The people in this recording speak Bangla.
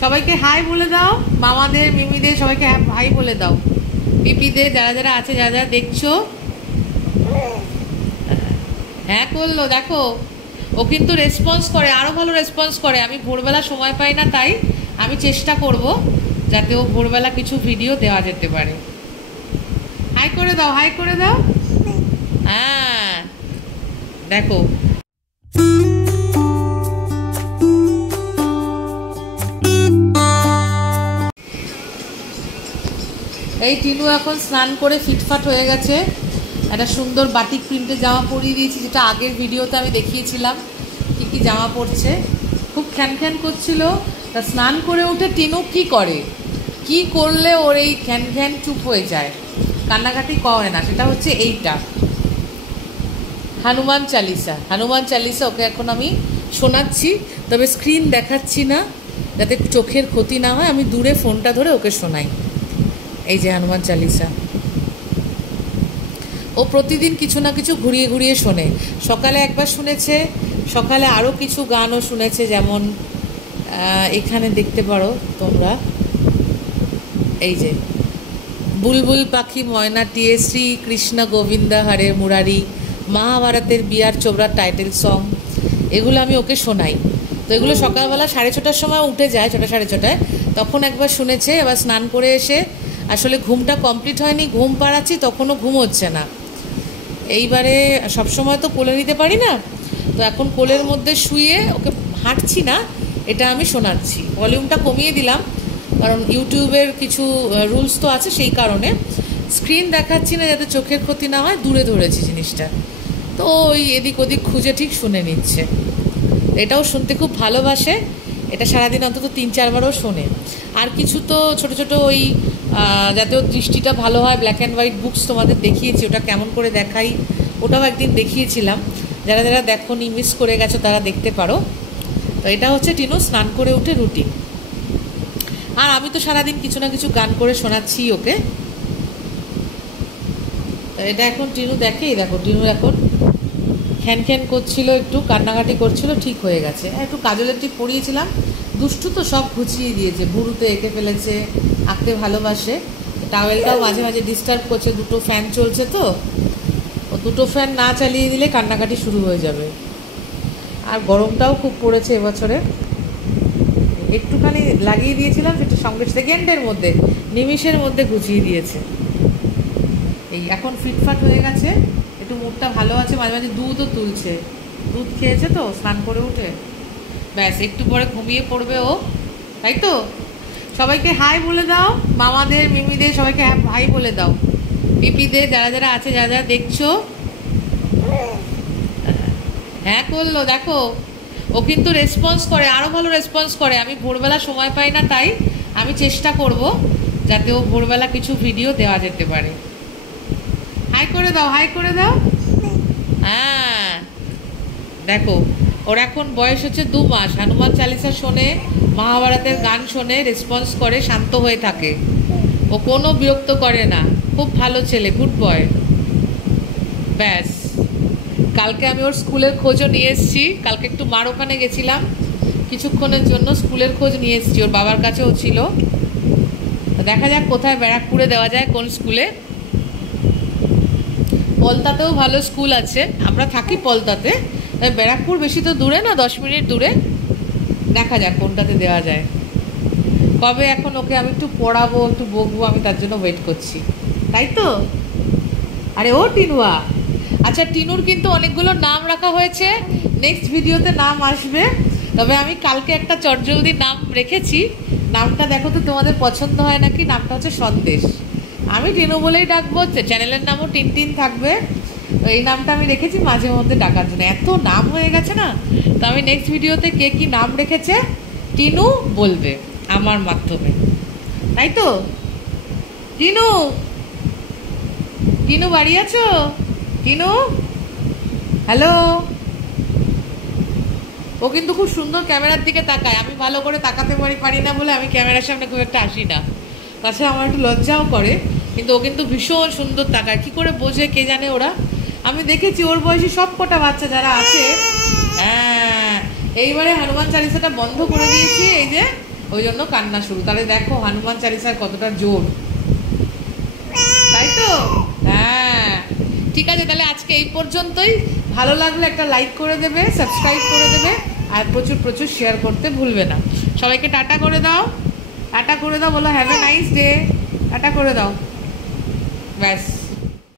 সবাইকে হাই বলে দাও, মামাদের মিমিদের সবাইকে হাই বলে দাও, পিপিদের যারা যারা আছে, যারা যারা দেখছো। হ্যাঁ করলো, দেখো ও কিন্তু রেসপন্স করে, আরো ভালো রেসপন্স করে। আমি ভোরবেলা সময় পাই না, তাই আমি চেষ্টা করব যাতে ও ভোরবেলা কিছু ভিডিও দেওয়া যেতে পারে। হাই করে দাও, হাই করে দাও। হ্যাঁ দেখো এই টিনু এখন স্নান করে ফিটফাট হয়ে গেছে। একটা সুন্দর বাটিক প্রিন্টের জামা পরিয়ে দিয়েছি, যেটা আগের ভিডিওতে আমি দেখিয়েছিলাম কী কী জামা পরছে। খুব খ্যান খ্যান করছিল। তা স্নান করে উঠে টিনু কি করে, কি করলে ওর এই খ্যান খ্যান চুপ হয়ে যায়, কান্নাকাটি করে না, সেটা হচ্ছে এইটা হনুমান চালিসা। হনুমান চালিসা ওকে এখন আমি শোনাচ্ছি, তবে স্ক্রিন দেখাচ্ছি না যাতে চোখের ক্ষতি না হয়। আমি দূরে ফোনটা ধরে ওকে শোনাই। এই যে হনুমান চালিসা, ও প্রতিদিন কিছু না কিছু ঘুরিয়ে ঘুরিয়ে শোনে। সকালে একবার শুনেছে, সকালে আরও কিছু গানও শুনেছে, যেমন এখানে দেখতে পারো তোমরা, এই যে বুলবুল পাখি ময়নাটিয়ে, শ্রী কৃষ্ণ গোবিন্দা হরে মুরারি, মহাভারতের বিয়ার চোবড়ার টাইটেল সং, এগুলো আমি ওকে শোনাই। তো এগুলো সকালবেলা 6:30টার সময় উঠে যায়, 6টা 6:30টায়, তখন একবার শুনেছে। এবার স্নান করে এসে আসলে ঘুমটা কমপ্লিট হয়নি, ঘুম পাড়াচ্ছি, তখনও ঘুম হচ্ছে না। এইবারে সবসময় তো কোলে নিতে পারি না, তো এখন কোলের মধ্যে শুয়ে ওকে হাঁটছি না, এটা আমি শোনাচ্ছি। ভলিউমটা কমিয়ে দিলাম, কারণ ইউটিউবের কিছু রুলস তো আছে, সেই কারণে স্ক্রিন দেখাচ্ছি না যাতে চোখের ক্ষতি না হয়, দূরে ধরেছি জিনিসটা। তো ওই এদিক ওদিক খুঁজে ঠিক শুনে নিচ্ছে। এটাও শুনতে খুব ভালোবাসে, এটা সারাদিন অন্তত 3-4বারও শোনে। আর কিছু তো ছোট ছোট ওই যাতে ওর দৃষ্টিটা ভালো হয়, ব্ল্যাক অ্যান্ড হোয়াইট বুকস তোমাদের দেখিয়েছি, ওটা কেমন করে দেখাই ওটাও একদিন দেখিয়েছিলাম। যারা যারা দেখোনি, মিস করে গেছো, তারা দেখতে পারো। তো এটা হচ্ছে টিনু স্নান করে উঠে রুটিন। আর আমি তো সারাদিন কিছু না কিছু গান করে শোনাচ্ছি ওকে। এটা এখন টিনু দেখেই, দেখো টিনু এখন খ্যান খ্যান করছিল, একটু কান্নাকাটি করছিল, ঠিক হয়ে গেছে। একটু কাজলের টিপ পরিয়েছিলাম, দুষ্টু তো সব ঘুচিয়ে দিয়েছে, ভুরুতে এঁকে ফেলেছে, আঁকতে ভালোবাসে। টাওয়েলটাও মাঝে মাঝে ডিস্টার্ব করছে, দুটো ফ্যান চলছে তো, ও দুটো ফ্যান না চালিয়ে দিলে কান্নাকাটি শুরু হয়ে যাবে। আর গরমটাও খুব পড়েছে এবছরে, একটুখানি লাগিয়ে দিয়েছিলাম, সেটা সঙ্গে সেকেন্ডের মধ্যে, নিমিষের মধ্যে ঘুচিয়ে দিয়েছে। এই এখন ফিটফাট হয়ে গেছে, একটু মুডটা ভালো আছে, মাঝে মাঝে দুধও তুলছে, দুধ খেয়েছে তো স্নান করে উঠে। ব্যাস একটু পরে ঘুমিয়ে পড়বে ও, তাই তো। সবাইকে হাই বলে দাও, মামাদের মিমিদের সবাইকে হাই বলে দাও, পিপিদের যারা যারা আছে, যারা যারা দেখছো। হ্যাঁ করলো, দেখো ও কিন্তু রেসপন্স করে, আরো ভালো রেসপন্স করে। আমি ভোরবেলা সময় পাই না, তাই আমি চেষ্টা করব যাতে ও ভোরবেলা কিছু ভিডিও দেওয়া যেতে পারে। হাই করে দাও, হাই করে দাও। হ্যাঁ দেখো ওর এখন বয়স হচ্ছে 2 মাস। হনুমান চালিসা শোনে, মহাভারতের গান শোনে, রেসপন্স করে, শান্ত হয়ে থাকে, ও কোনো বিরক্ত করে না, খুব ভালো ছেলে, গুড বয়। ব্যাস কালকে আমি ওর স্কুলের খোঁজও নিয়ে এসেছি। কালকে একটু মার ওখানে গেছিলাম কিছুক্ষণের জন্য, স্কুলের খোঁজ নিয়ে এসেছি, ওর বাবার কাছেও ছিল। দেখা যাক কোথায় ব্যারাকপুরে দেওয়া যায়, কোন স্কুলে। পলতাতেও ভালো স্কুল আছে, আমরা থাকি পলতাতে, ব্যারাকপুর বেশি তো দূরে না, 10 মিনিট দূরে। দেখা যাক কোনটাতে দেওয়া যায়। কবে এখন ওকে আমি একটু পড়াবো, একটু বকবো, আমি তার জন্য ওয়েট করছি, তাই তো। আরে ও টিনুয়া, আচ্ছা টিনুর কিন্তু অনেকগুলো নাম রাখা হয়েছে, নেক্সট ভিডিওতে নাম আসবে। তবে আমি কালকে একটা চটজলদি নাম রেখেছি, নামটা দেখো তো তোমাদের পছন্দ হয় নাকি। নামটা হচ্ছে সন্দেশ, আমি টিনু বলেই ডাকবো, চ্যানেলের নামও টিনটিন থাকবে। তো এই নামটা আমি রেখেছি মাঝে মধ্যে ডাকার জন্য, এত নাম হয়ে গেছে না। তো আমি নেক্সট ভিডিওতে কে কি নাম রেখেছে টিনু বলবে আমার মাধ্যমে, তাই তো। টিনু, টিনু বাড়ি আছো? টিনু হ্যালো। ও কিন্তু খুব সুন্দর ক্যামেরার দিকে তাকায়, আমি ভালো করে তাকাতে পারি না বলে আমি ক্যামেরার সামনে খুব একটা আসি না, তাছাড়া আমার একটু লজ্জাও করে। কিন্তু ও কিন্তু ভীষণ সুন্দর তাকায়, কী করে বোঝে কে জানে ওরা। আমি দেখেছি ওর বয়সী সব কটা বাচ্চা যারা আছে। হ্যাঁ এইবারে হনুমান চালিসাটা বন্ধ করে দিয়েছি, এই যে ওই জন্য কান্না শুরু। তাহলে দেখো হনুমান চালিসার কতটা জোর, তাই তো? হ্যাঁ, ঠিক আছে, তাহলে আজকে এই পর্যন্তই। ভালো লাগলে একটা লাইক করে দেবে, সাবস্ক্রাইব করে দেবে, আর প্রচুর প্রচুর শেয়ার করতে ভুলবে না। সবাইকে টাটা করে দাও, টাটা করে দাও, বলো have a nice day, tata করে দাও, ব্যাস।